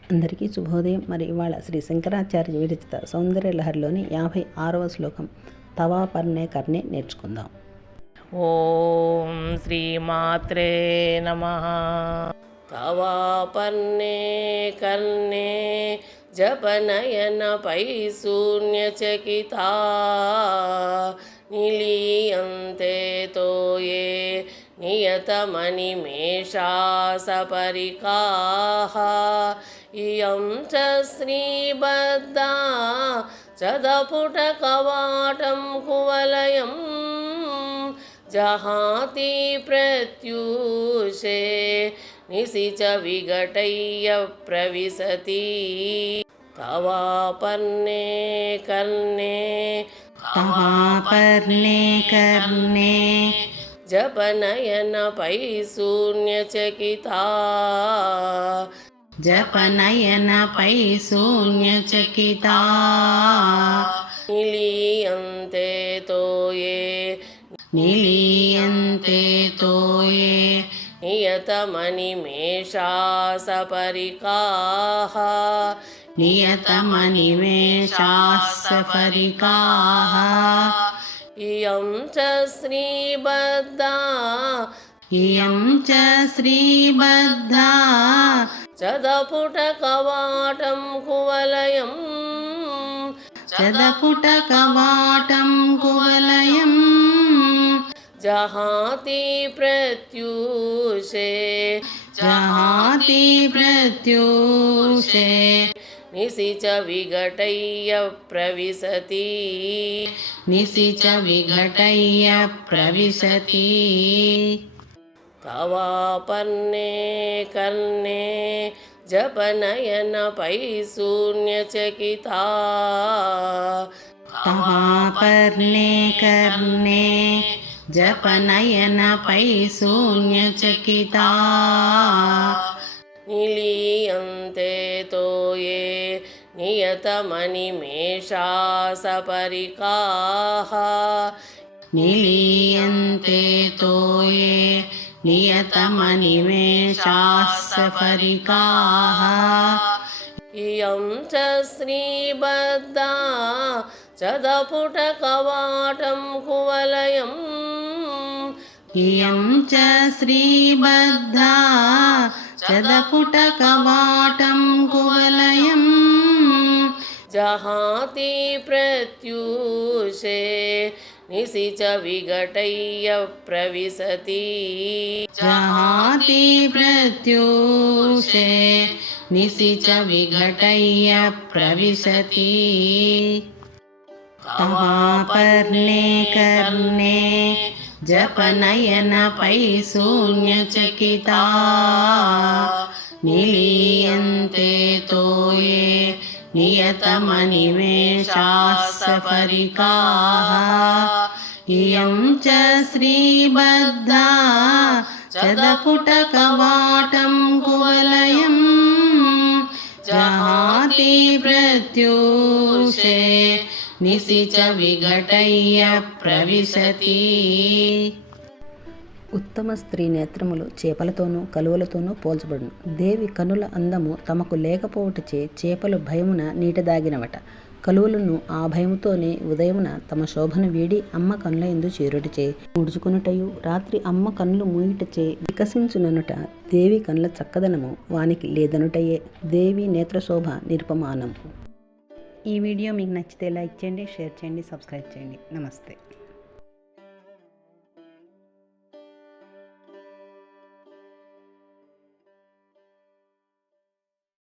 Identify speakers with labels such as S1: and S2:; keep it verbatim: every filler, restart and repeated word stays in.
S1: అందరికీ శుభోదయం. మరి ఇవాళ శ్రీ శంకరాచార్య విరచిత సౌందర్య లహరిలోని యాభై ఆరవ శ్లోకం తవా పర్ణే కర్ణే నేర్చుకుందాం.
S2: ఓం శ్రీమాత్రే నమః. తవా పర్ణే కర్ణే జపనయనపై శూన్యచకితా నిలీయంతే తోయే నియతమనిమేషా సపరికాః ఇయం చ శ్రీబద్ధా చదపుటకవాటం కువలయం జహాతి ప్రత్యూషే నిశి చ విఘటయ్య ప్రవిశతి. తవా పర్ణే కర్ణే
S1: తవా పర్ణే కర్ణే
S2: జపనయనపై శూన్యచకితా
S1: జపనయనపై శూన్యచకితా
S2: నిలీయంతే తోయే
S1: నిలీయంతే తోయే
S2: నియతమనిమేషా సపరికాః
S1: నియతమనిమేషా సపరికాః
S2: ఇయం చ శ్రీబద్ధా
S1: ఇయం చ శ్రీబద్ధా
S2: చదపుటకవాటం కువలయం
S1: చదపుటకవాటం కువలయం
S2: జహాతి ప్రత్యూషే
S1: జహాతి ప్రత్యూషే
S2: నిశి చ విఘటయ్య ప్రవిశతి.
S1: నిశి చ విఘటయ్య ప్రవిశతి.
S2: తవా పర్ణే కర్ణే జపనయనపై శూన్యచకితా
S1: తవా పర్ణే కర్ణే జపనయనపై శూన్యచకితా
S2: నిలీయంతే తోయే నియతమనిమేషా సపరికాః
S1: నిలీయంతే తోయే నియతమనిమేషా సపరికాః
S2: ఇయం చ శ్రీబద్ధా చదపుటకవాటం కువలయం
S1: ఇయం చ శ్రీబద్ధా చదపుటకవాటం కువలయం
S2: జహాతి ప్రత్యూషే నిశి చ విఘటయ్య ప్రవిశతి.
S1: జహాతి ప్రత్యూషే నిశి చ విఘటయ్య ప్రవిశతి. తవా పర్ణే కర్ణే జపనయనపై శూన్యచకితా నిలీయంతే తోయే నియతమనిమేషా సపరికాః ఇయం చ శ్రీబద్ధా చదపుటకవాటం కువలయం జహాతి ప్రత్యూషే నిశి చ విఘటయ్య ప్రవిశతి. ఉత్తమ స్త్రీ నేత్రములు చేపలతోనూ కలువలతోనూ పోల్చబడును. దేవి కనుల అందము తమకు లేకపోవటచే చేపలు భయమున నీట దాగినవట. కలువలను ఆ భయముతోనే ఉదయమున తమ శోభను వీడి అమ్మ కనుల ఎందు చేరుటచే ముడుచుకునుటయు రాత్రి అమ్మ కన్నులు మూయుటచే వికసించుననుట దేవి కనుల చక్కదనము వానికి లేదనుటయే. దేవి నేత్రశోభ నిరుపమానం. ఈ వీడియో మీకు నచ్చితే లైక్ చేయండి, షేర్ చేయండి, సబ్స్క్రైబ్ చేయండి. నమస్తే.